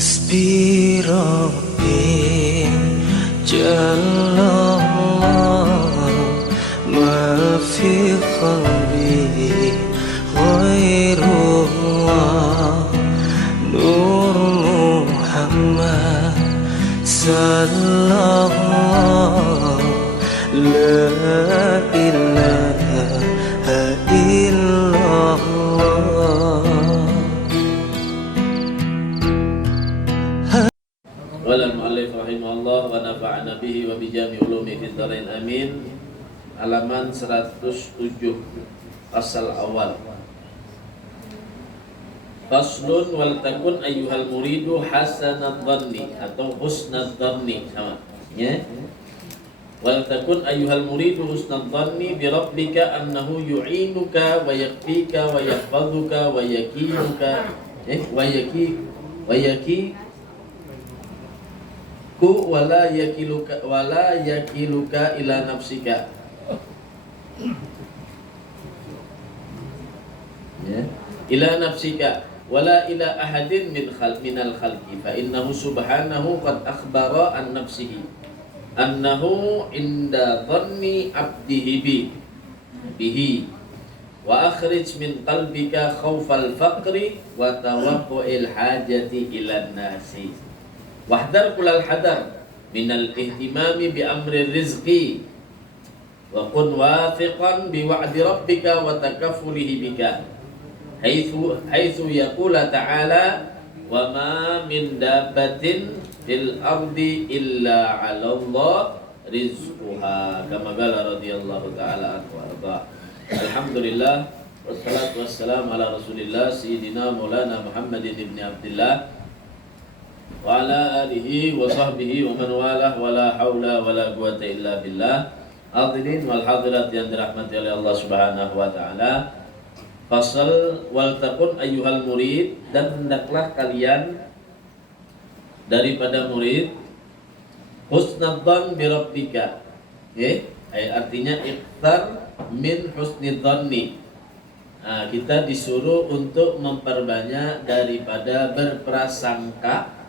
حسبي ربي جل الله ما في قلبي غير الله نور محمد صلى الله لا إله إلا الله. Qala al-mu'allif rahimahullah wa nafa'ana bihi wa bijami ulumi fid dharain amin. Halaman 107 pasal awal. Faslun wal takun ayyuhal muridu hasanad dhanni atau husnad dhanni sama ya. Wal takun ayyuhal muridu husnad dhanni bi rabbika annahu yu'inuka wa yakfika wa yahfazuka wa yakinuka wa yaki wala yakiluka ila nafsika ya ila nafsika wala ila ahadin minal khalqi fa innahu subhanahu qad akhbara an nafsihi annahu inda dhanni abdihi bihi wa akhrij min qalbika khawfal faqri wa tawaqqu'il hajati ila nasi wahdar kulal hadar minal ihtimami bi amri rizqi wa kun wathiqan bi wa'di rabbika wa takaffulihi bika haitsu yaqula ta'ala wa ma min dabbatin fil ardi illa 'ala Allah rizquha kama qala radhiyallahu ta'ala anhu warda. Alhamdulillah wassalatu wassalamu ala Rasulillah sayyidina Maulana Muhammadin ibn Abdullah wa ala alihi wa sahbihi wa man walah wa la haula wa la quwata illa billah. Hadirin wal hadirat yang dirahmati oleh Allah Subhanahu wa taala. Fasal wal takun ayyuhal murid, dan hendaklah kalian daripada murid husnadzan bi rabbika. Artinya ikhtar min husnidzanni. Nah, kita disuruh untuk memperbanyak daripada berprasangka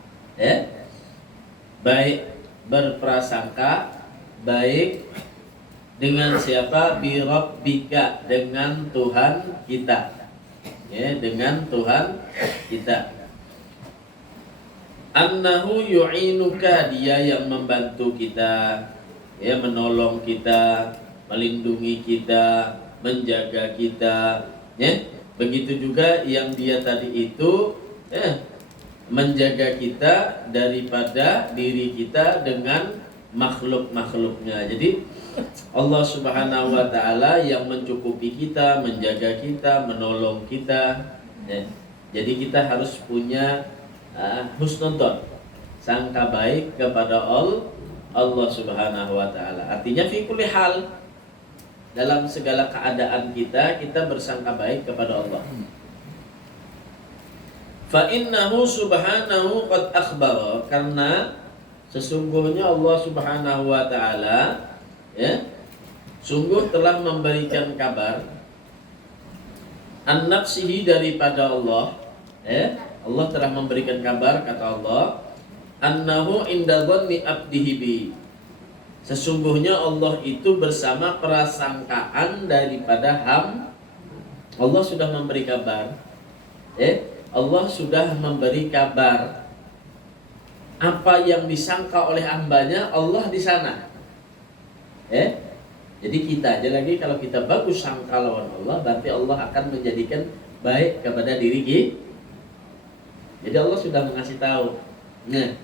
baik berprasangka baik dengan siapa? Bi rabbika, dengan Tuhan kita dengan Tuhan kita. Annahu yu'inuka, dia yang membantu kita menolong kita, melindungi kita, menjaga kita begitu juga yang dia tadi itu menjaga kita daripada diri kita dengan makhluk-makhluknya. Jadi Allah Subhanahu wa taala yang mencukupi kita, menjaga kita, menolong kita. Jadi kita harus punya husnudzon, sangka baik kepada Allah Subhanahu wa taala. Artinya fi kulli hal, dalam segala keadaan kita bersangka baik kepada Allah. Fa innahu subhanahu qad akhbara, karena sesungguhnya Allah Subhanahu wa taala sungguh telah memberikan kabar an nafsihi, daripada Allah. Allah telah memberikan kabar, kata Allah, annahu inda dhanni abdihi bi, sesungguhnya Allah itu bersama prasangkaan daripada Allah sudah memberi kabar. Allah sudah memberi kabar apa yang disangka oleh hambanya, Allah di sana. Jadi kita aja lagi kalau kita bagus sangka lawan Allah, berarti Allah akan menjadikan baik kepada diri kita. Jadi Allah sudah mengasih tahu. Nah,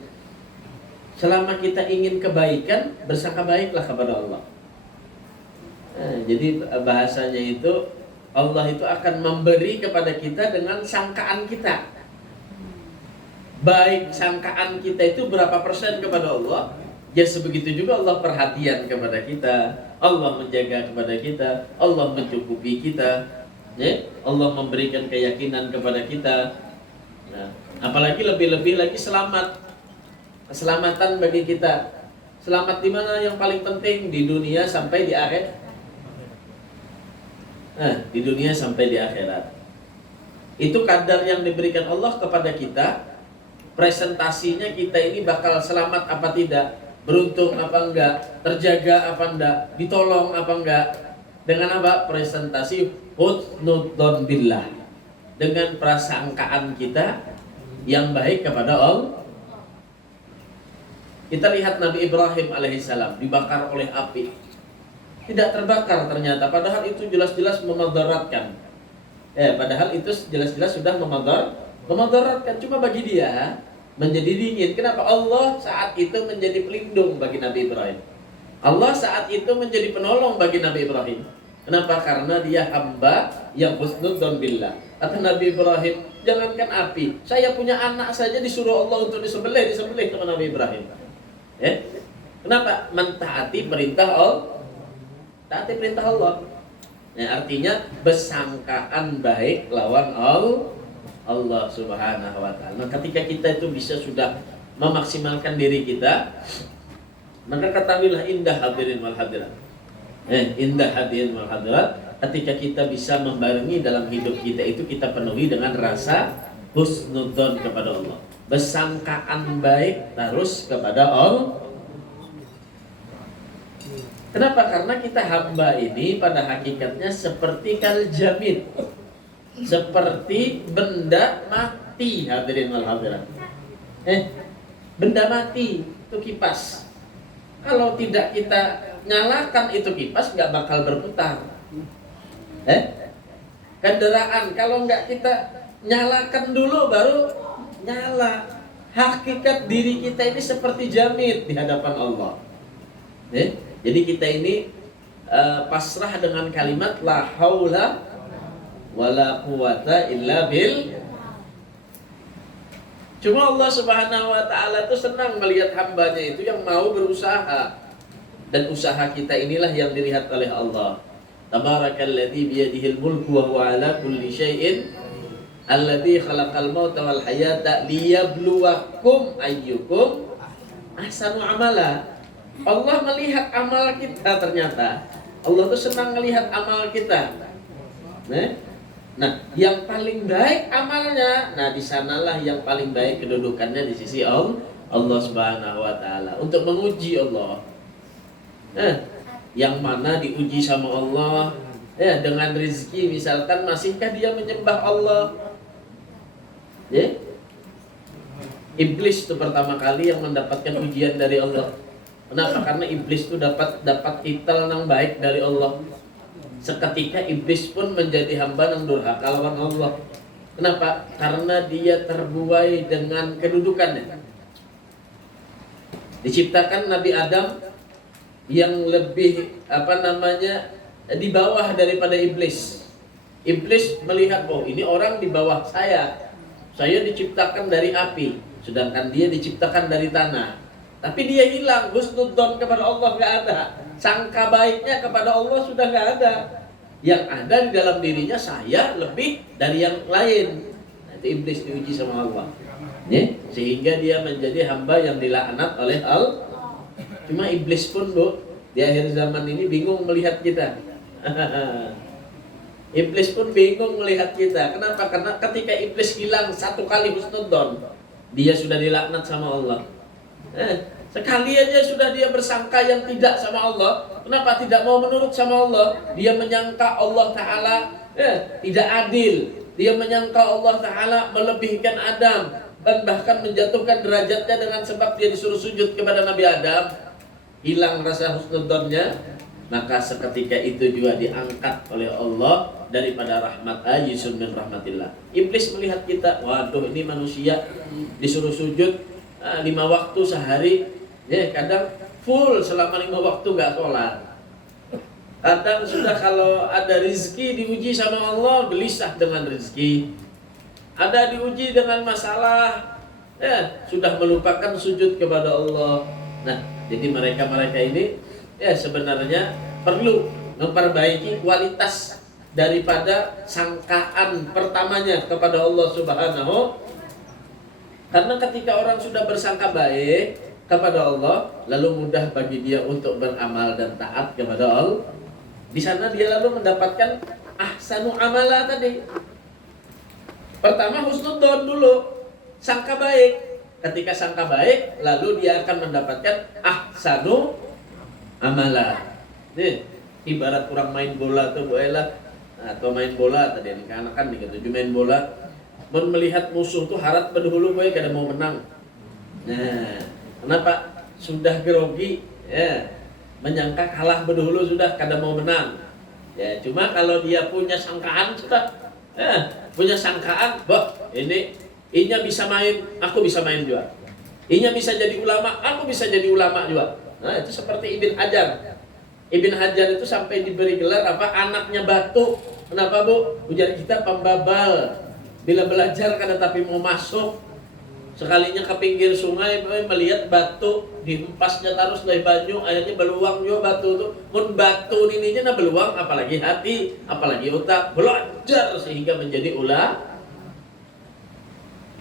selama kita ingin kebaikan, bersangka baiklah kepada Allah. Jadi bahasanya itu, Allah itu akan memberi kepada kita dengan sangkaan kita. Baik sangkaan kita itu berapa persen kepada Allah, ya sebegitu juga Allah perhatian kepada kita, Allah menjaga kepada kita, Allah mencukupi kita, Allah memberikan keyakinan kepada kita. Nah, apalagi lebih-lebih lagi keselamatan bagi kita. Selamat di mana yang paling penting? Di dunia sampai di akhirat. Di dunia sampai di akhirat. Itu kadar yang diberikan Allah kepada kita presentasinya kita ini bakal selamat apa tidak, beruntung apa enggak, terjaga apa enggak, ditolong apa enggak. Dengan apa? Presentasi husnudzon billah, dengan prasangkaan kita yang baik kepada Allah. Kita lihat Nabi Ibrahim alaihissalam dibakar oleh api, tidak terbakar ternyata, padahal itu jelas-jelas memadaratkan. Padahal itu jelas-jelas sudah memadaratkan. Cuma bagi dia menjadi dingin. Kenapa? Allah saat itu menjadi pelindung bagi Nabi Ibrahim. Allah saat itu menjadi penolong bagi Nabi Ibrahim. Kenapa? Karena dia hamba yang husnudzon billah. Kata Nabi Ibrahim, jangankan api, saya punya anak saja disuruh Allah untuk disembelih sama Nabi Ibrahim. Kenapa? Mentaati perintah Allah. Taati perintah Allah. Artinya bersangkaan baik lawan Allah Subhanahu wa taala. Nah, ketika kita itu bisa sudah memaksimalkan diri kita, maka ketahuilah indah hadirin wal hadirat. Indah hadirin wal hadirat, ketika kita bisa membarengi dalam hidup kita itu, kita penuhi dengan rasa husnudzon kepada Allah, bersangkaan baik terus kepada Allah. Kenapa? Karena kita hamba ini pada hakikatnya seperti kaljamid, seperti benda mati, hadirin wal hadirat. Benda mati itu kipas. Kalau tidak kita nyalakan itu kipas, nggak bakal berputar. Kendaraan kalau nggak kita nyalakan dulu baru nyala. Hakikat diri kita ini seperti jamid di hadapan Allah. Jadi kita ini pasrah dengan kalimat la haula wala quwata illa bil. Cuma Allah Subhanahu wa taala itu senang melihat hambanya itu yang mau berusaha. Dan usaha kita inilah yang dilihat oleh Allah. Tabarakalladzi biyadihil mulku wa huwa ala kulli syai'in alladzi khalaqal mauta wal hayata liyabluwakum ayyukum ahsanu amala. Allah melihat amal kita ternyata. Allah tuh senang melihat amal kita. Nah, yang paling baik amalnya, nah di sanalah yang paling baik kedudukannya di sisi Allah Subhanahu wa taala untuk menguji Allah. Yang mana diuji sama Allah dengan rezeki, misalkan masihkah dia menyembah Allah? Iblis itu pertama kali yang mendapatkan ujian dari Allah. Kenapa? Karena iblis itu dapat titel yang baik dari Allah. Seketika iblis pun menjadi hamba yang durhaka lawan Allah. Kenapa? Karena dia terbuai dengan kedudukannya. Diciptakan Nabi Adam yang lebih di bawah daripada iblis. Iblis melihat, oh ini orang di bawah saya. Saya diciptakan dari api, sedangkan dia diciptakan dari tanah. Tapi dia hilang, husnudzon kepada Allah nggak ada. Sangka baiknya kepada Allah sudah nggak ada. Yang ada di dalam dirinya saya lebih dari yang lain. Nah, itu iblis diuji sama Allah. Sehingga dia menjadi hamba yang dilaknat oleh Allah. Cuma iblis pun di akhir zaman ini bingung melihat kita. Iblis pun bingung melihat kita. Kenapa? Karena ketika iblis hilang satu kali husnudzon, dia sudah dilaknat sama Allah. Sekali aja sudah dia bersangka yang tidak sama Allah. Kenapa tidak mau menurut sama Allah? Dia menyangka Allah Ta'ala tidak adil. Dia menyangka Allah Ta'ala melebihkan Adam, dan bahkan menjatuhkan derajatnya dengan sebab dia disuruh sujud kepada Nabi Adam. Hilang rasa husnudzonnya, maka seketika itu juga diangkat oleh Allah daripada rahmat ajisun min rahmatillah. Iblis melihat kita, waduh ini manusia disuruh sujud 5 waktu sehari, kadang full selama 5 waktu nggak sholat. Kadang sudah kalau ada rezeki diuji sama Allah, gelisah dengan rezeki. Ada diuji dengan masalah, sudah melupakan sujud kepada Allah. Nah, jadi mereka ini sebenarnya perlu memperbaiki kualitas daripada sangkaan pertamanya kepada Allah Subhanahu. Karena ketika orang sudah bersangka baik kepada Allah, lalu mudah bagi dia untuk beramal dan taat kepada Allah. Di sana dia lalu mendapatkan ahsanu amala tadi. Pertama husnudzon dulu, sangka baik. ketika sangka baik, lalu dia akan mendapatkan ahsanu amala. Nih, ibarat orang main bola tuh bolehlah, atau main bola tadi anak kan gitu, main bola, melihat musuh tuh harap berdahulu gue kada mau menang. Nah, kenapa? Sudah grogi, ya, menyangka kalah berdahulu sudah kada mau menang. Ya, cuma kalau dia punya sangkaan sudah, punya sangkaan, bah ini inya bisa main, aku bisa main juga. Inya bisa jadi ulama, aku bisa jadi ulama juga. Nah, itu seperti Ibn Hajar. Ibn Hajar itu sampai diberi gelar apa? Anaknya batu. Kenapa, Bu? Ujar kita pembabal. Bila belajar kada tapi mau masuk. Sekalinya ke pinggir sungai melihat batu dihempasnya terus dari banyu, akhirnya beluang juga batu tuh. Mun batu ini na beluang, apalagi hati, apalagi otak, belajar sehingga menjadi ulama.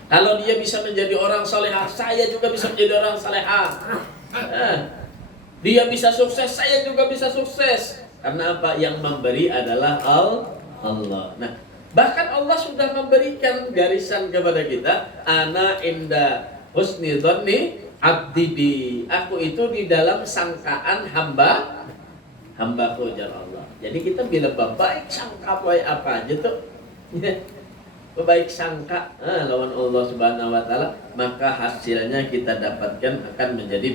Kalau dia bisa menjadi orang salehah, saya juga bisa menjadi orang salehah. Dia bisa sukses, saya juga bisa sukses. Karena apa? Yang memberi adalah Allah. Nah, bahkan Allah sudah memberikan garisan kepada kita, ana inda husni dzanni abdi bi. Aku itu di dalam sangkaan hambaku, jar Allah. Jadi kita bila baik sangka apa aja tuh, baik sangka lawan Allah Subhanahu wa taala, maka hasilnya kita dapatkan akan menjadi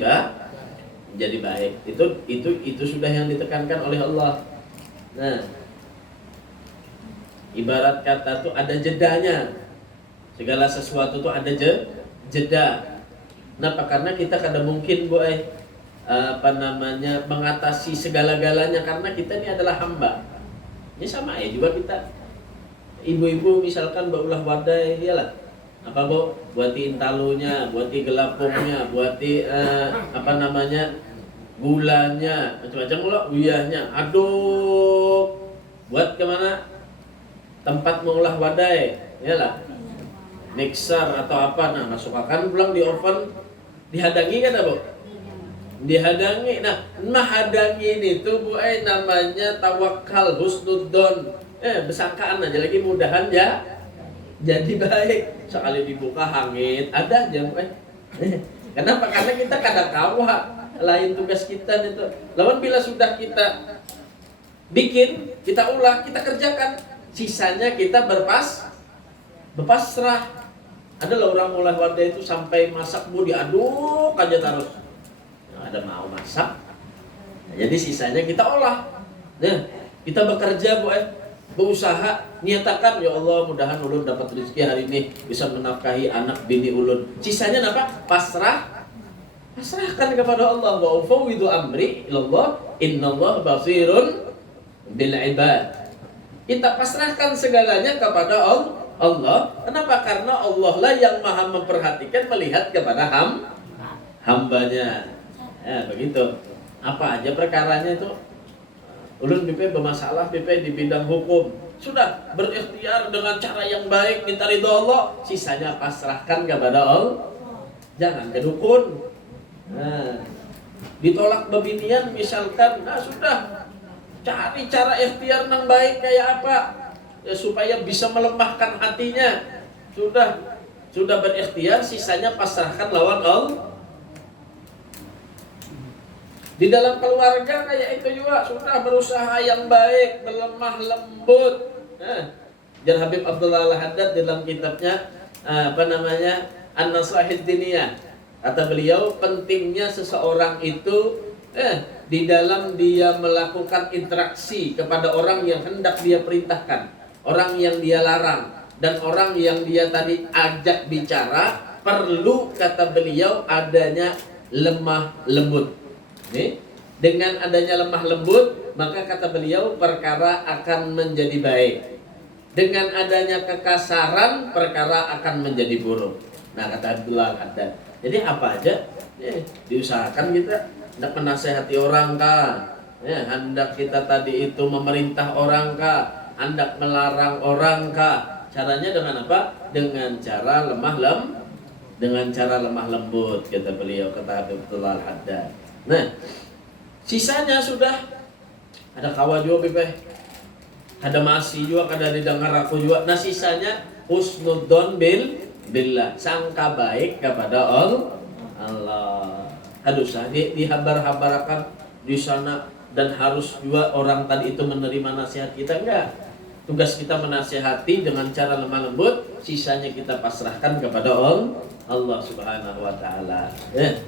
baik. Itu sudah yang ditekankan oleh Allah. Nah, ibarat kata tuh ada jedanya. Segala sesuatu tuh ada jeda. Kenapa? Karena kita kada mungkin mengatasi segala-galanya, karena kita ini adalah hamba. Ini sama ya juga kita. Ibu-ibu misalkan baulah wadai, iyalah. Apa Bu? Buati intalunya, buati gelapungnya, buati gulanya, macam-macam loh, uyahnya. Aduk. Buat kemana? Tempat mengolah wadai, iyalah. Mixer atau apa, nah masukkan pulang di oven, dihadangi kan Bu? Dihadangi. Nah, menghadangi ini tuh Bu namanya tawakal husnudzon. Bersangkaan aja lagi, mudahan ya jadi baik. Sekali dibuka hangit, ada aja Bu. Kenapa? Karena kita kada kawa lain tugas kita itu. Lawan bila sudah kita bikin, kita ulah, kita kerjakan, sisanya kita berpasrah. Ada lah orang mulai wadah itu sampai masak Bu diaduk aja terus. Ada mau masak. Nah, jadi sisanya kita olah. Nah, kita bekerja Bu, berusaha, niatakan ya Allah mudahan ulun dapat rezeki hari ini, bisa menafkahi anak bini ulun. Sisanya apa? Pasrahkan kepada Allah. Wa ufawwidu amri ilallah innallaha basirun bil ibad. Kita pasrahkan segalanya kepada Allah. Kenapa? Karena Allah lah yang maha memperhatikan, melihat kepada hambanya. Ya, begitu. Apa aja perkaranya itu. Ulun BP bermasalah, BP di bidang hukum. Sudah berikhtiar dengan cara yang baik, minta ridho Allah. Sisanya pasrahkan kepada Allah. Jangan ke dukun. Nah, ditolak bebinian misalkan, nah sudah cari cara ikhtiar yang baik kayak apa ya, supaya bisa melemahkan hatinya. Sudah berikhtiar, sisanya pasrahkan lawan Allah. Di dalam keluarga kayak itu juga, sudah berusaha yang baik, berlemah lembut. Jar Habib Abdullah Al-Haddad dalam kitabnya An-Nasihah Diniyah, kata beliau, pentingnya seseorang itu di dalam dia melakukan interaksi kepada orang yang hendak dia perintahkan, orang yang dia larang, dan orang yang dia tadi ajak bicara, perlu, kata beliau, adanya lemah lembut. Nih, dengan adanya lemah lembut, maka kata beliau perkara akan menjadi baik. Dengan adanya kekasaran, perkara akan menjadi buruk. Nah, kata Abdullah Al-Haddad. Jadi apa aja diusahakan kita hendak menasehati orang kah, hendak kita tadi itu memerintah orang kah, hendak melarang orang kah. Caranya dengan apa? Dengan cara lemah lembut, kata beliau, kata Abdullah Al-Haddad. Nah, sisanya sudah ada kawa juga bebe, ada masih juga, ada didengar aku juga. Nah, sisanya husnudzon bil billah, sangka baik kepada Allah. Aduh, dihabar-habarakan di sana dan harus juga orang tadi itu menerima nasihat kita, enggak. Tugas kita menasihati dengan cara lemah lembut, sisanya kita pasrahkan kepada Allah Subhanahu wa taala. Ya.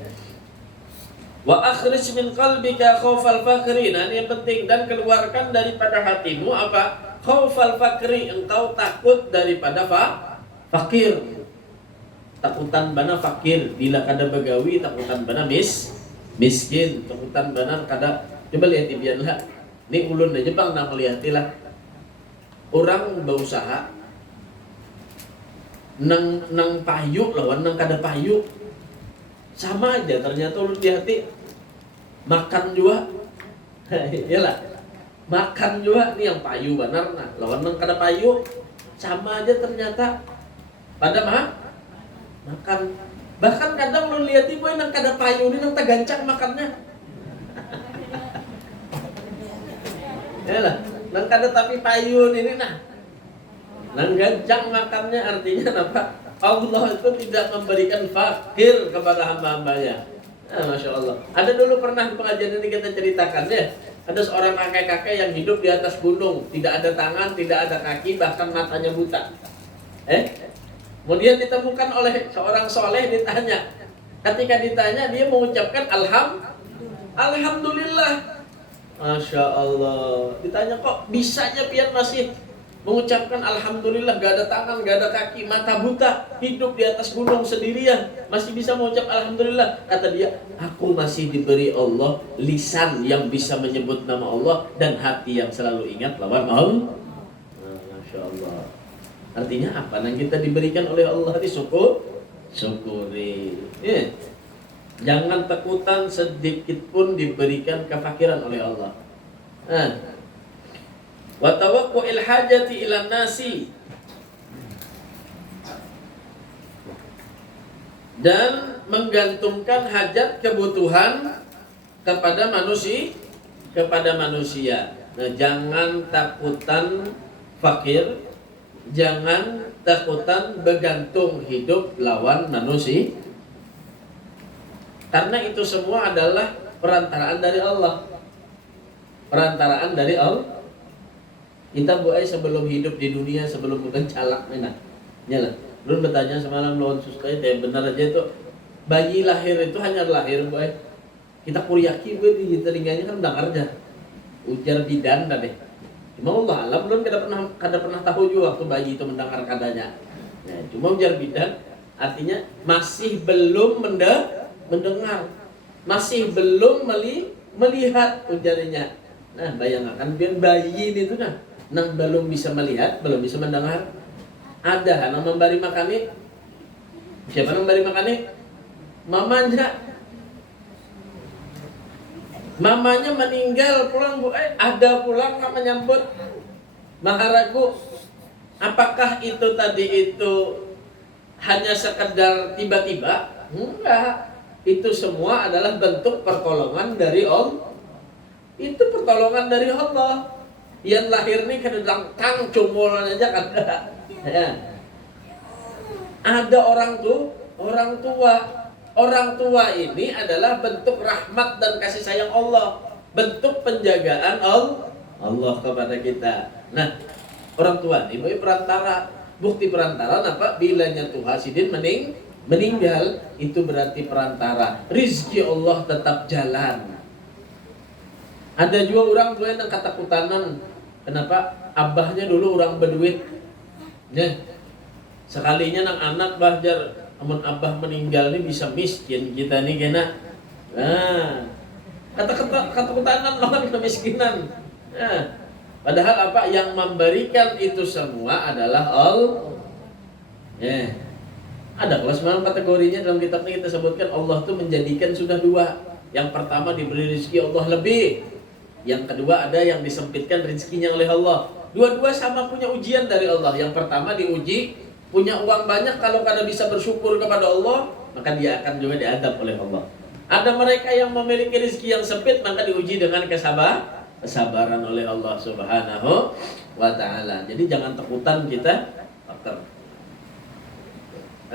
Wa akhrij min qalbika khaufal fakri. Nah, ini yang penting, dan keluarkan daripada hatimu apa? Khaufal fakri, engkau takut daripada fakir. Takutan bana fakir, bila kada begawi takutan bana miskin, takutan bana kada. Coba lihat ibianlah. Ini ulun aja bang nak melihatilah. Orang berusaha nang payu lawan nang kada payu sama aja, ternyata ulun lihati makan juga. Iyalah. Makan juga nih yang payu benar nah, lawan nang kada payu sama aja ternyata pada makan. Bahkan kadang ulun lihati boy nang kada payu ni nang tagancak makannya. Iyalah. Nang kada tapi payun ini nah, nang gancang makannya, artinya apa? Allah itu tidak memberikan fakir kepada hamba-hambanya. Nah, Masya Allah. Ada dulu pernah pengajian ini kita ceritakan ya. Ada seorang kakek-kakek yang hidup di atas gunung, tidak ada tangan, tidak ada kaki, bahkan matanya buta. Kemudian ditemukan oleh seorang soleh, ditanya. Ketika ditanya dia mengucapkan Alhamdulillah. Masya Allah. Ditanya kok bisanya pian masih mengucapkan Alhamdulillah, gak ada tangan, gak ada kaki, mata buta, hidup di atas gunung sendirian, masih bisa mengucap Alhamdulillah. Kata dia, aku masih diberi Allah lisan yang bisa menyebut nama Allah dan hati yang selalu ingat lawan Allah. Masya Allah. Artinya apa? Yang kita diberikan oleh Allah syukuri. Jangan takutan sedikit pun diberikan kefakiran oleh Allah. Wa tawaqqu'il hajati ila nasi, dan menggantungkan hajat kebutuhan kepada manusia. Nah, jangan takutan fakir, jangan takutan bergantung hidup lawan manusia. Karena itu semua adalah perantaraan dari Allah. Perantaraan dari Allah. Kita buai sebelum hidup di dunia, sebelum bukan calak enak. Nyala. Belum bertanya semalam lawan suskai, benar aja itu bayi lahir itu hanya lahir buai. Kita kuriaki buai di telinganya kan dengar aja. Ujar bidan tadi. Cuma Allah alam belum kada pernah tahu juga waktu bayi itu mendengar kadanya. Nah, cuma ujar bidan artinya masih belum mendengar, masih belum melihat ujarnya. Nah, bayangkan biar bayi itu nah, nang belum bisa melihat, belum bisa mendengar. Ada nang memberi makani. Siapa nang memberi makani? Mamanya meninggal pulang ada pulang nang menyambut maharaku. Apakah itu tadi itu hanya sekedar tiba-tiba? Enggak. Itu semua adalah bentuk pertolongan dari Allah. Itu pertolongan dari Allah. Yang lahir ini kadang kang cumulan aja kada. Ya. Ada orang tua. Orang tua ini adalah bentuk rahmat dan kasih sayang Allah, bentuk penjagaan Allah kepada kita. Nah, orang tua ini perantara. Bukti perantara apa? Bilanya tuh Hasidin meninggal, itu berarti perantara. Rizki Allah tetap jalan. Ada juga orang tua yang ketakutan. Kenapa? Abahnya dulu orang berduit. Sekalinya nang anak bahjar, amun abah meninggal ini bisa miskin kita nih kena. Nah, ketakutan lawan kemiskinan. Nah, padahal apa yang memberikan itu semua adalah Allah. Ada kelas malam kategorinya dalam kitabnya kita sebutkan Allah tuh menjadikan sudah dua. Yang pertama diberi rezeki Allah lebih. Yang kedua ada yang disempitkan rezekinya oleh Allah. Dua-dua sama punya ujian dari Allah. Yang pertama diuji punya uang banyak, kalau kada bisa bersyukur kepada Allah maka dia akan juga diadab oleh Allah. Ada mereka yang memiliki rezeki yang sempit maka diuji dengan kesabaran oleh Allah Subhanahu wa taala. Jadi jangan takutan kita fakir.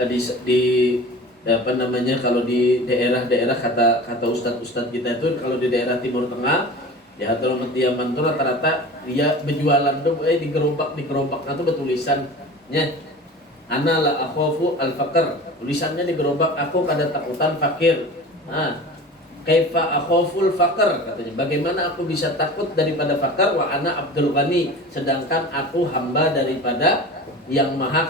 di apa namanya, kalau di daerah-daerah kata ustadz-ustadz kita itu, kalau di daerah Timur Tengah ya atau Matiaman itu rata-rata dia berjualan tuh di gerobak itu bertulisannya ana la akhafu al faqr, tulisannya di gerobak, aku kada takutan fakir. Kaifa akhaful faqr, katanya, bagaimana aku bisa takut daripada fakir, wa ana abdul ghani, sedangkan aku hamba daripada yang maha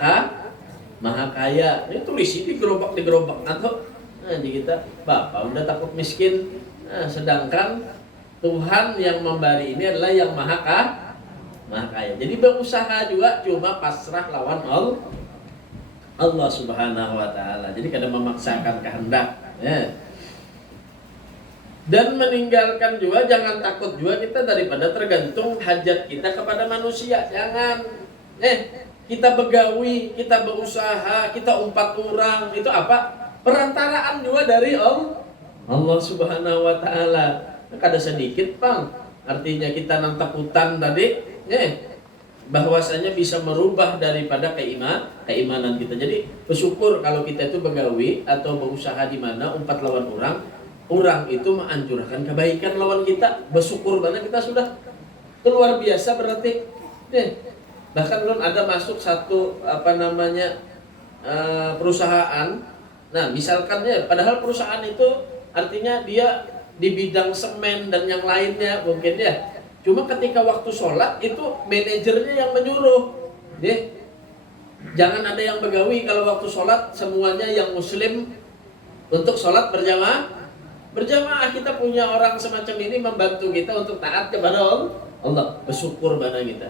kaya. Ini tulisi di gerobak atau jadi kita bapak udah takut miskin, sedangkan Tuhan yang memberi ini adalah yang maha kaya. Jadi berusaha juga cuma pasrah lawan Allah Subhanahu wa taala. Jadi kadang memaksakan kehendak, ya. Dan meninggalkan juga, jangan takut juga kita daripada tergantung hajat kita kepada manusia. Jangan kita begawi, kita berusaha, kita umpat orang, itu apa? Perantaraan juga dari Allah Subhanahu wa taala. Kada sedikit, Bang. Artinya kita nang takutan tadi, bahwasanya bisa merubah daripada keimanan kita. Jadi bersyukur kalau kita itu begawi atau berusaha di mana umpat lawan orang itu menganjurkan kebaikan lawan kita, bersyukur karena kita sudah luar biasa berarti. Bahkan belum ada masuk satu perusahaan. Nah, misalkan padahal perusahaan itu artinya dia di bidang semen dan yang lainnya mungkin ya. Cuma ketika waktu sholat itu manajernya yang menyuruh, jangan ada yang begawi kalau waktu sholat semuanya yang muslim untuk sholat berjamaah. Kita punya orang semacam ini membantu kita untuk taat kepada Allah, bersyukur pada kita.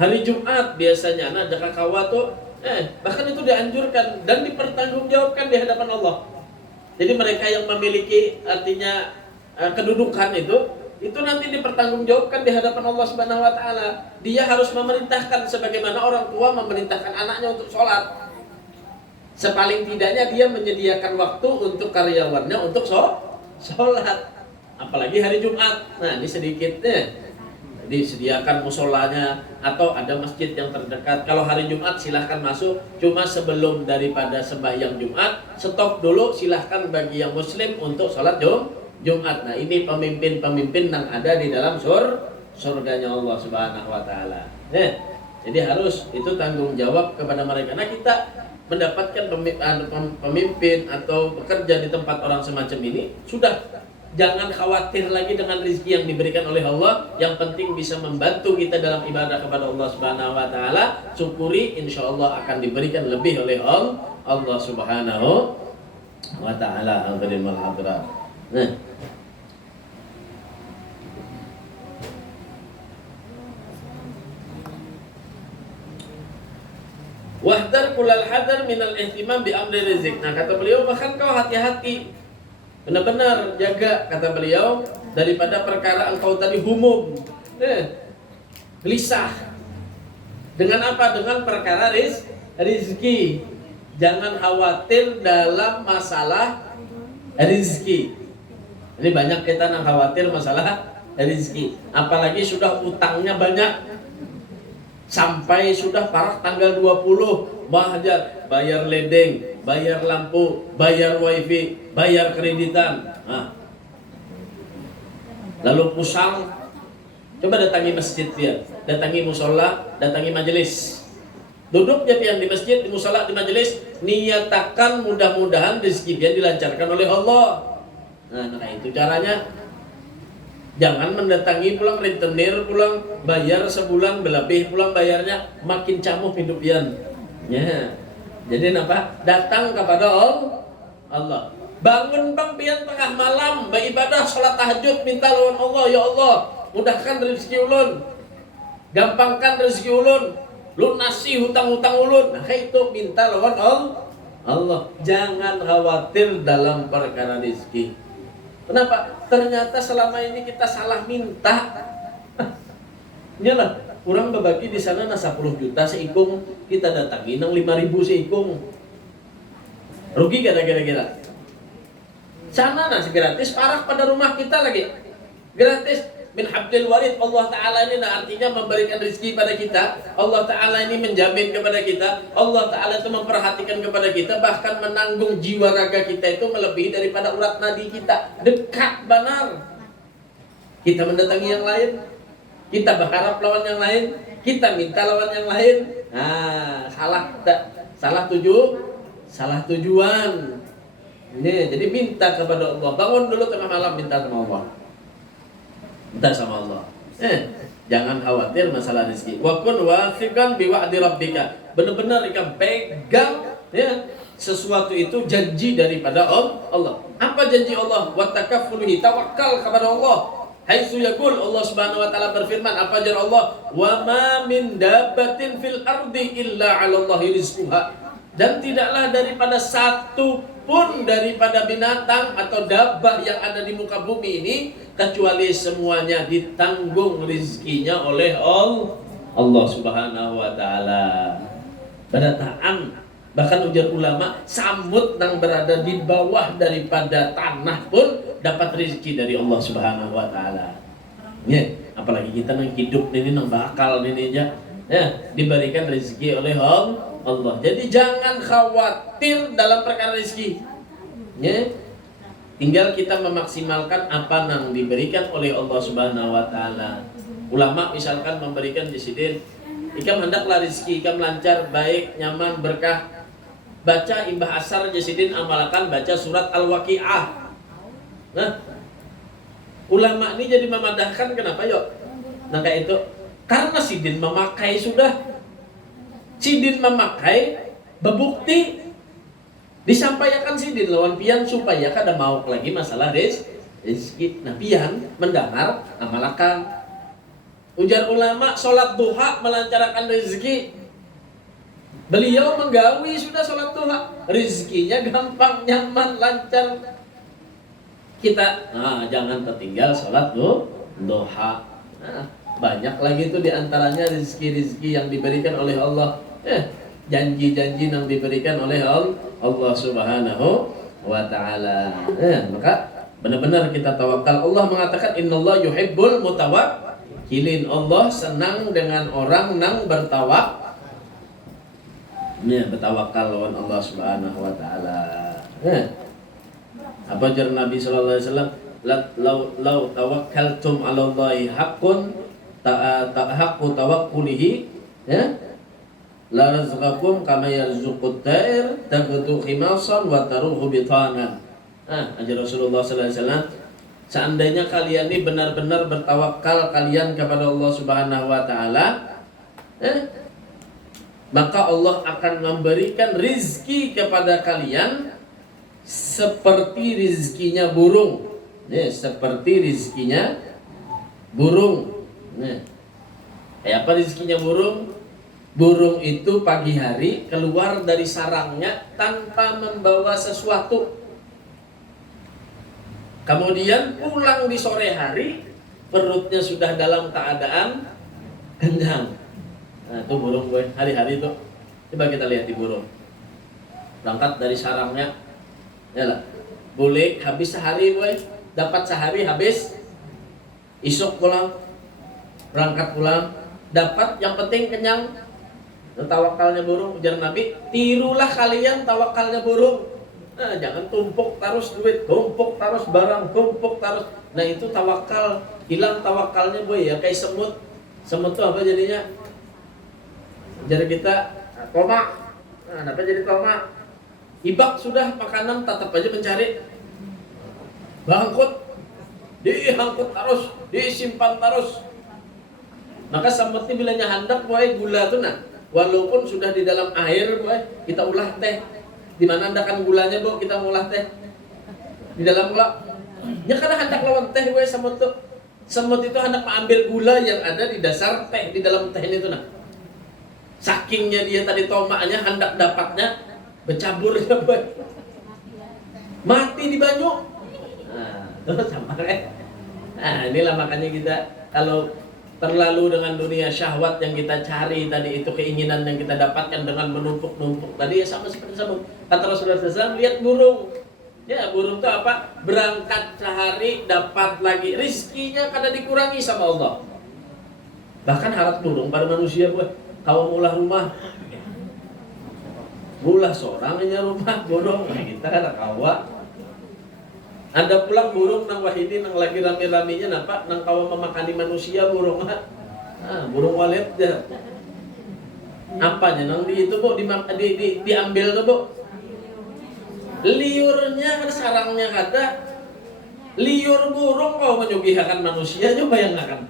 Hari Jumat biasanya jaka kawa tuh bahkan itu dianjurkan dan dipertanggungjawabkan di hadapan Allah. Jadi mereka yang memiliki artinya kedudukan itu nanti dipertanggungjawabkan di hadapan Allah Subhanahu wa taala. Dia harus memerintahkan sebagaimana orang tua memerintahkan anaknya untuk sholat. Sepaling tidaknya dia menyediakan waktu untuk karyawannya untuk sholat, apalagi hari Jumat. Nah, ini sedikitnya disediakan musolanya atau ada masjid yang terdekat. Kalau hari Jumat silahkan masuk, cuma sebelum daripada sembahyang Jumat stop dulu, silahkan bagi yang muslim untuk sholat Jumat. Nah, ini pemimpin yang ada di dalam surganya Allah Subhanahu wa taala. Jadi harus itu tanggung jawab kepada mereka. Nah, kita mendapatkan pemimpin atau bekerja di tempat orang semacam ini, sudah jangan khawatir lagi dengan rezeki yang diberikan oleh Allah. Yang penting bisa membantu kita dalam ibadah kepada Allah Subhanahu wa taala. Syukuri, insyaallah akan diberikan lebih oleh Allah Subhanahu wa taala. Hadirin wal hadirat. Nah, wahdar kulal hadar minal ihtimam bi amri rizq. Nah, kata beliau, bahkan kau hati-hati, benar-benar jaga, kata beliau, daripada perkara engkau tadi humum, gelisah. Dengan apa? Dengan perkara rizki. Jangan khawatir dalam masalah rizki. Ini banyak kita yang khawatir masalah rizki. Apalagi sudah utangnya banyak. Sampai sudah parah tanggal 20 Mahajar, bayar ledeng, bayar lampu, bayar wifi, bayar kreditan. Lalu pusang, coba datangi masjid dia, datangi musola, datangi majelis. Duduk jadi yang di masjid, di musola, di majelis, niatakan mudah-mudahan rezeki dia dilancarkan oleh Allah. Nah itu caranya. Jangan mendatangi pulang rentenir, pulang bayar sebulan berlebih, pulang bayarnya makin camuh hidup pian. Jadi apa? Datang kepada Allah. Bangun bang pian tengah malam, beribadah, sholat tahajud, minta lawan Allah, ya Allah, mudahkan rezeki ulun, gampangkan rezeki ulun, lunasi hutang-hutang ulun. Nah itu minta lawan Allah. Jangan khawatir dalam perkara rezeki. Kenapa? Ternyata selama ini kita salah minta. Iyalah, kurang berbagi di sana 10 juta seikung, kita datangi nang 5.000 seikung. Rugi kira-kira. Sana gratis, parah pada rumah kita lagi. Gratis. min hablil warid. Allah Ta'ala ini artinya memberikan rezeki pada kita. Allah Ta'ala ini menjamin kepada kita. Allah Ta'ala itu memperhatikan kepada kita. Bahkan menanggung jiwa raga kita itu melebihi daripada urat nadi kita. Dekat benar. Kita mendatangi yang lain, kita berharap lawan yang lain, kita minta lawan yang lain. Nah, salah tujuan. Ini jadi minta kepada Allah. Bangun dulu tengah malam minta sama Allah. Minta sama Allah. Jangan khawatir masalah rezeki. Wa kun wathiqan bi wa'di rabbika. Benar-benar ikan pegang ya sesuatu itu janji daripada Allah. Apa janji Allah? Wa takaffuluhi, tawakal kepada Allah. Haitsu yaqul, Allah Subhanahu wa taala berfirman, apa jar Allah? Wa ma min dabbatin fil ardi illa 'ala Allahi rizquha. Dan tidaklah daripada satu pun daripada binatang atau dabbah yang ada di muka bumi ini kecuali semuanya ditanggung rizkinya oleh Allah Subhanahu wa taala. Badataan. Bahkan ujar ulama, samut yang berada di bawah daripada tanah pun dapat rezeki dari Allah Subhanahu wa taala. Ya, apalagi kita nang hidup ini nang bakal ini aja. Ya, diberikan rezeki oleh Allah. Jadi jangan khawatir dalam perkara rezeki. Ya. Tinggal kita memaksimalkan apa yang diberikan oleh Allah Subhanahu wa taala. Ulama misalkan memberikan disidin, ikam hendaklah rezeki ikam lancar, baik, nyaman, berkah. Baca imbah asar jasidin amalkan baca surat Al-Waqi'ah. Nah, ulama ini jadi memadahkan kenapa yuk? Nah kayak itu karena sidin memakai sudah. Sidin memakai bebukti disampaikan sidin lawan pian supaya kada mau lagi masalah rezeki. Nah pian mendengar amalkan. Ujar ulama sholat duha melancarkan rezeki. Beliau menggawi sudah sholat duha, rezekinya gampang, nyaman, lancar. Kita, jangan tertinggal sholat duha. Nah, banyak lagi itu diantaranya rezeki-rezeki yang diberikan oleh Allah. Janji-janji yang diberikan oleh Allah Subhanahu wa taala. Maka benar-benar kita tawakal. Allah mengatakan innallaha yuhibbul mutawakkilin. Allah senang dengan orang yang bertawakal. Bertawakal lawan Allah Subhanahu wa taala. Apa jar Nabi sallallahu alaihi wasallam? Law tawakkaltum 'ala Allahi haqqun haqqu tawakkulihi la razaqakum kama yarzuqut ta'ir taghdu khimasan wa taruhu bitanan. Ajar Rasulullah sallallahu alaihi wasallam, seandainya kalian ini benar-benar bertawakal kalian kepada Allah Subhanahu wa taala, maka Allah akan memberikan rizki kepada kalian seperti rizkinya burung. Seperti rizkinya burung. Kayak apa rizkinya burung? Burung itu pagi hari keluar dari sarangnya tanpa membawa sesuatu. Kemudian pulang di sore hari, perutnya sudah dalam keadaan kenyang. Nah itu burung gue, hari-hari itu. Coba kita lihat di burung. Berangkat dari sarangnya. Yalah. Boleh habis sehari gue. Dapat sehari habis. Isuk pulang. Berangkat pulang. Dapat yang penting kenyang. Tawakalnya burung. Ujar Nabi, tirulah kalian tawakalnya burung. Nah, jangan tumpuk terus duit, tumpuk terus barang, tumpuk terus. Nah itu tawakal. Hilang tawakalnya gue ya. Kayak semut. Semut itu apa jadinya? Jadi kita koma. Nah, kenapa jadi koma? Ibak sudah makanan tetap aja mencari. Bangkut. Dihangkut terus, disimpan terus. Maka semut ini bilanya handak boy gula tuh nah. Walaupun sudah di dalam air boy, kita ulah teh. Di mana andakan gulanya boy kita ulah teh? Di dalam gula. Ya karena hendak lawan teh boy semut tuh. Semut itu hendak mengambil gula yang ada di dasar teh, di dalam teh itu nah. Sakingnya dia tadi tomaknya hendak dapatnya bercabur ya boy. Mati di banyu. Nah, terus sama kan. Nah, inilah makanya kita kalau terlalu dengan dunia syahwat yang kita cari tadi itu keinginan yang kita dapatkan dengan menumpuk-numpuk tadi ya sama seperti semut. Kata Rasulullah SAW, lihat burung. Ya, burung itu apa? Berangkat sehari dapat lagi. Rizkinya kada dikurangi sama Allah. Bahkan harap burung pada manusia buat kau ulah rumah. Ulah seorang aja rumah burung. Nah, kita kan kawa. Ada pulang burung nang wahidi nang lagi rame-ramenya napa nang kawa memakani manusia burung mah. Burung walet dah. Apanya nang di itu Bu diambil tuh Bu. Liurnya kan sarangnya kata. Liur burung kau menyugihakan manusia coba bayangkan.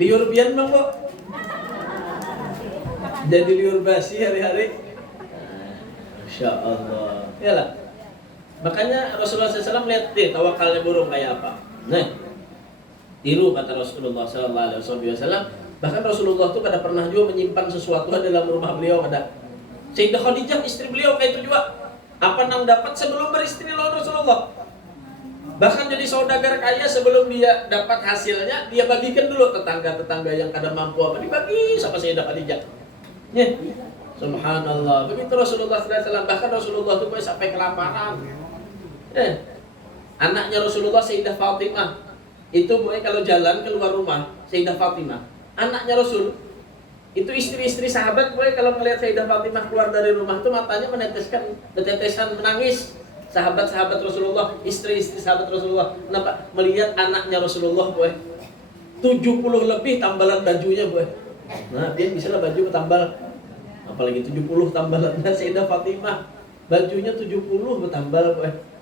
Liur pian Bang Bu. Jadi liur basi hari-hari. Masya Allah. Yalah. Makanya Rasulullah SAW lihat deh tawakalnya burung kayak apa. Nah, tiru kata Rasulullah SAW. Bahkan Rasulullah itu kada pernah juga menyimpan sesuatu dalam rumah beliau ada. Sayyidah Khadijah istri beliau kayak itu juga. Apa nang dapat sebelum beristri lawan Rasulullah. Bahkan jadi saudagar kaya sebelum dia dapat hasilnya dia bagikan dulu tetangga-tetangga yang kada mampu apa dibagi sama Sayyidah Khadijah. Ya. Subhanallah. Begitu Rasulullah SAW. Bahkan Rasulullah itu sampai kelaparan. Anaknya Rasulullah Sayyidah Fatimah itu boleh kalau jalan keluar rumah Sayyidah Fatimah anaknya Rasul itu istri-istri sahabat boleh kalau melihat Sayyidah Fatimah keluar dari rumah itu matanya menetesan menangis. Sahabat-sahabat Rasulullah, istri-istri sahabat Rasulullah kenapa? Melihat anaknya Rasulullah boleh 70 lebih tambalan bajunya boleh. Nah dia bisa lah baju bertambal apalagi 70 tambalannya Sayyidah Fatimah bajunya 70 bertambal boleh.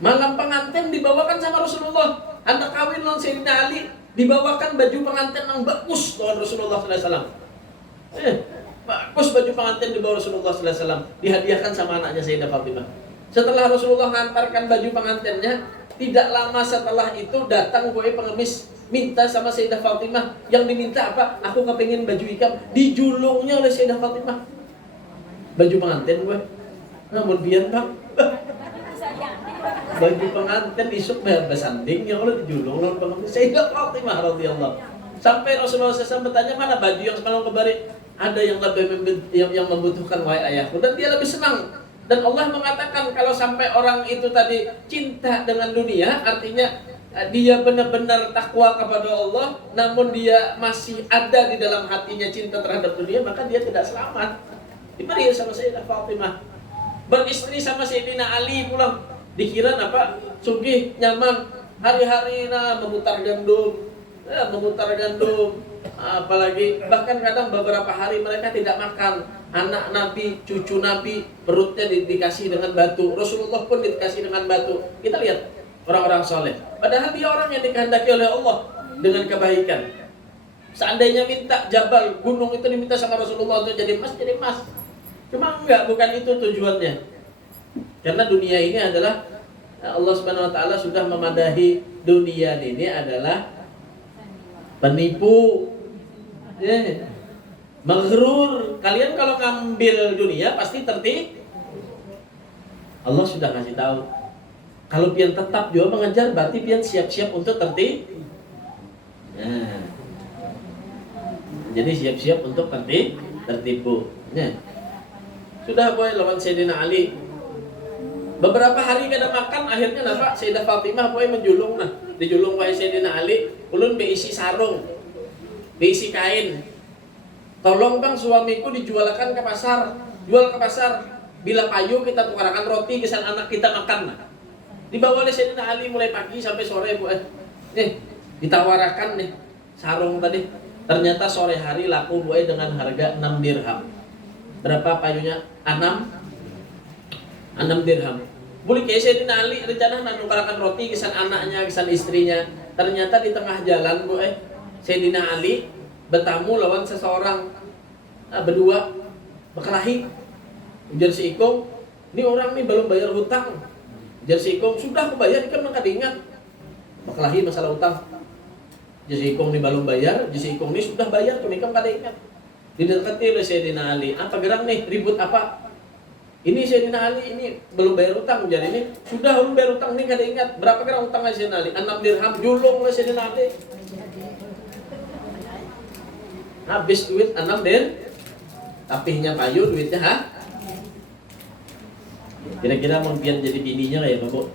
Malam pengantin dibawakan sama Rasulullah. Anak kawin lawan Sayyidina Ali dibawakan baju pengantin yang bagus lawan Rasulullah SAW. Bagus baju pengantin dibawa Rasulullah SAW. Dihadiahkan sama anaknya Sayyidah Fatimah. Setelah Rasulullah mengantarkan baju pengantinnya, tidak lama setelah itu datang boy pengemis minta sama Sayyidah Fatimah. Yang diminta apa? Aku kepingin baju ikam. Dijulungnya oleh Sayyidah Fatimah. Baju pengantin gue. Namun biar Bang. Baju pengantin isuk bersanding yang oleh dijulung lawan pengantin Sayyidah Fatimah radhiyallahu. Sampai Rasulullah SAW bertanya mana baju yang semalam kebari ada yang lebih yang membutuhkan wahai ayahku dan dia lebih senang. Dan Allah mengatakan kalau sampai orang itu tadi cinta dengan dunia artinya dia benar-benar takwa kepada Allah namun dia masih ada di dalam hatinya cinta terhadap dunia maka dia tidak selamat. Diberi sama Sayyidah Fatimah. Beristri sama Sayyidina Ali pulang. Dikira apa? Sugih, nyaman. Hari-hari memutar gandum. Apalagi bahkan kadang beberapa hari mereka tidak makan. Anak Nabi, cucu Nabi perutnya dikasih dengan batu. Rasulullah pun dikasih dengan batu. Kita lihat orang-orang soleh. Padahal dia orang yang dikehendaki oleh Allah dengan kebaikan. Seandainya minta jabal, gunung itu diminta sama Rasulullah untuk jadi emas. Cuma enggak, bukan itu tujuannya. Karena dunia ini adalah Allah Subhanahu wa taala sudah memadahi dunia ini adalah penipu. Maghrur. Kalian kalau ngambil dunia pasti tertipu. Allah sudah ngasih tahu. Kalau pian tetap juga mengejar berarti pian siap-siap untuk tertipu. Jadi siap-siap untuk tertipu. Sudah boy lawan Sayyidina Ali. Beberapa hari kada makan akhirnya napa Sayyidah Fatimah boy menjulung dijulung wahai Sayyidina Ali ulun beisi sarung beisi kain tolong bang suamiku dijualkan ke pasar jual ke pasar bila payu kita tukarkan roti kesan anak kita makan dibawa oleh Sayyidina Ali mulai pagi sampai sore boy ditawarkan sarung tadi ternyata sore hari laku boy dengan harga 6 dirham berapa payunya 6 dirham. Boleh kayak Sayyidina Ali rencana nukarkan roti kesan anaknya, kesan istrinya. Ternyata di tengah jalan Sayyidina Ali bertamu lawan seseorang berdua berkelahi. Ujar si Ikong, ini orang nih belum bayar hutang. Ujar si Ikong, sudah aku bayar, kan maka diingat. Berkelahi masalah hutang. Ujar si Ikong nih belum bayar, ujar si Ikong nih sudah bayar, kan kada ingat. Didekati oleh Sayyidina Ali, apa gerang nih, ribut apa? Ini Sayyidina Ali ini belum bayar utang jadi ini sudah belum bayar utang ini kada ingat berapa kira utang Sayyidina Ali 6 dirham julung oleh Sayyidina Ali habis duit 6 dirham tapihnya payu duitnya Kira-kira mau pian jadi bininya kayak Bu?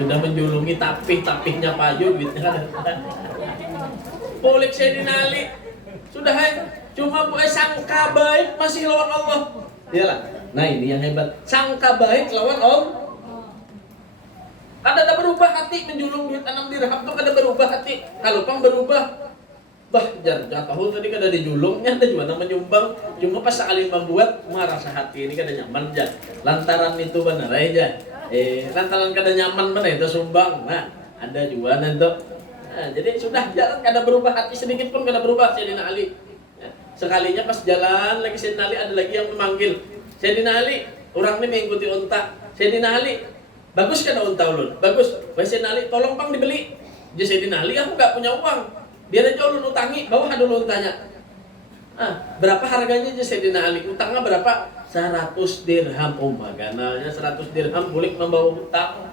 Sudah menjulungi tapih-tapihnya payu duitnya kan. Polik Sayyidina Ali. Sudah cuma sangka baik masih lawan Allah. Iyalah. Nah ini yang hebat. Sangka baik lawan Allah. Ada berubah hati menjulung duit 6 dirham tuh ada berubah hati. Kalau pang berubah bah jatuh tadi kada dijulungnya ada juga nama menyumbang cuma pas sekali membuat merasa hati ini kada nyaman aja lantaran itu benar aja lantaran kada nyaman mana itu sumbang nah ada juga nanti jadi sudah jalan kada berubah hati sedikit pun kada berubah Sayyidina Ali sekalinya pas jalan lagi Sayyidina Ali ada lagi yang memanggil Sayyidina Ali orang ini mengikuti unta Sayyidina Ali bagus kada unta ulun bagus Sayyidina Ali tolong pang dibeli jadi Sayyidina Ali aku nggak punya uang biar aja ulun utangi, bawa dulu untanya. Berapa harganya aja Sayyidina Ali? Utangnya berapa? 100 dirham. Oh maganalnya 100 dirham boleh membawa utang.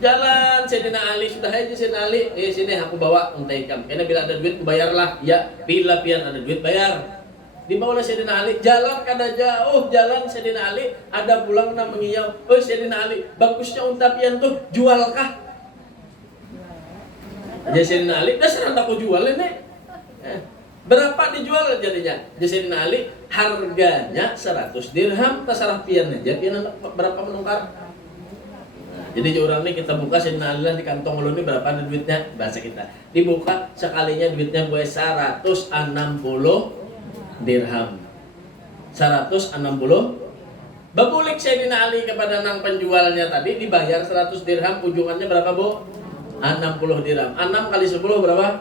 Jalan Sayyidina Ali, sudah aja Sayyidina Ali. Sini aku bawa unta ikam. Karena bila ada duit bayarlah. Ya, bila pian ada duit bayar. Dibawa Sayyidina Ali, jalan kada jauh, jalan Sayyidina Ali, ada pulang na mengiyau. Oh Sayyidina Ali, bagusnya unta pian tuh, jualkah? Sayyidina Ali, dasar aku jual ini. Berapa dijual jadinya? Sayyidina Ali, harganya 100 dirham, terserah pian aja. Pian berapa menukar? Jadi orang ini kita buka Sayyidina Ali di kantong lu ini berapa ada duitnya? Bahasa kita. Dibuka sekalinya duitnya gue 160 dirham. 160. Babulik Sayyidina Ali kepada nang penjualnya tadi dibayar 100 dirham, ujungannya berapa, Bu? 60 dirham. 6 kali 10 berapa?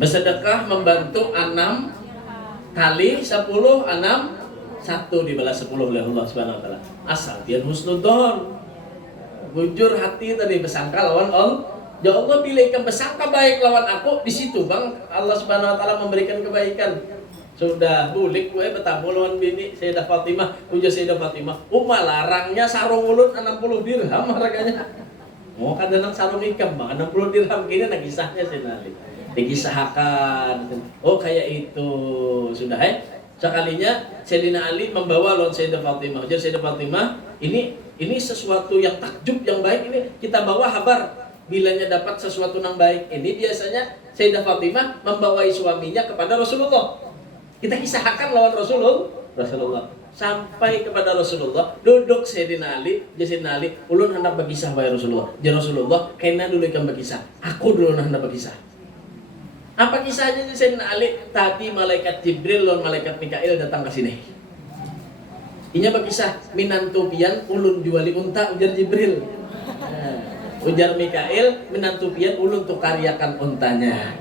Bersedekah membantu 6 kali 10 6 1 dibalas 10 oleh Allah Subhanahu wa taala. Asal dia husnudzon. Bujur hati tadi bersangka lawan Allah. Ya Allah bila ikan bersangka baik lawan aku di situ Bang Allah Subhanahu wa taala memberikan kebaikan. Sudah bulik gue bertamu lawan bini Sayyidah Fatimah, ujar Sayyidah Fatimah, larangnya sarung ulun 60 dirham harganya. Mau kada nang sarung ikam bang 60 dirham kini nak kisahnya Sayyidina Ali. Dikisahkan. Oh kayak itu. Sudah sekalinya Sayyidina Ali membawa lawan Sayyidah Fatimah. Ujar Sayyidah Fatimah, ini sesuatu yang takjub yang baik ini kita bawa habar. Bilanya dapat sesuatu yang baik ini biasanya Sayyidah Fatimah membawai suaminya kepada Rasulullah. Kita kisahkan lawan Rasulullah sampai kepada Rasulullah duduk Sayyidina Ali, Sayyidina Ali, ulun hendak berkisah wahai Rasulullah. Ya Rasulullah, kena dulu ikan berkisah. Aku dulu hendak berkisah. Apa kisahnya Sayyidina Ali? Tadi malaikat Jibril lawan malaikat Mikail datang ke sini. Inya berkisah minantu pian ulun juali unta ujar Jibril. Ujar Mikail minantu pian ulun tuh karyakan untanya.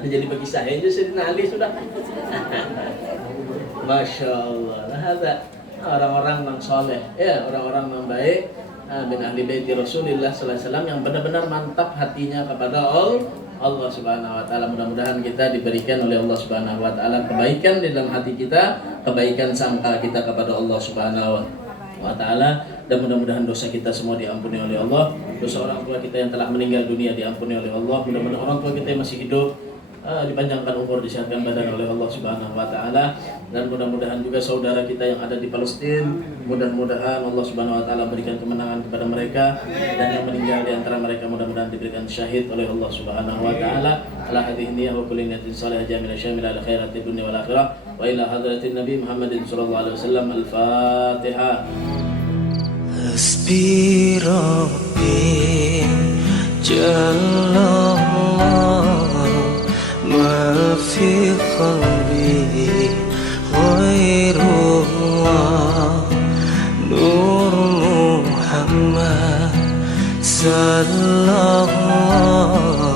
Ada jadi berkisah aja Sayyidina Ali sudah. Masya Allah. Nah, ada orang-orang yang soleh, ya orang-orang yang baik, bin ahli baiti Rasulullah Sallallahu Alaihi Wasallam yang benar-benar mantap hatinya kepada Allah Subhanahu Wa Taala. Mudah-mudahan kita diberikan oleh Allah Subhanahu Wa Taala kebaikan di dalam hati kita, kebaikan sangka kita kepada Allah Subhanahu Wa Taala, dan mudah-mudahan dosa kita semua diampuni oleh Allah. Dosa orang tua kita yang telah meninggal dunia diampuni oleh Allah. Mudah-mudahan orang tua kita yang masih hidup dipanjangkan umur, disehatkan badan oleh Allah Subhanahu wa taala, dan mudah-mudahan juga saudara kita yang ada di Palestina, mudah-mudahan Allah Subhanahu wa taala berikan kemenangan kepada mereka, dan yang meninggal di antara mereka mudah-mudahan diberikan syahid oleh Allah Subhanahu wa taala. Ala hadhihi niyyah wa kulli niyatin salihah jamil syamil ala khairati dunya wal akhirah wa ila hadratin nabi Muhammadin sallallahu alaihi wasallam. Al-Fatihah. Hasbi Rabbi Jallallah ما في قلبي غير الله نور محمد صلى الله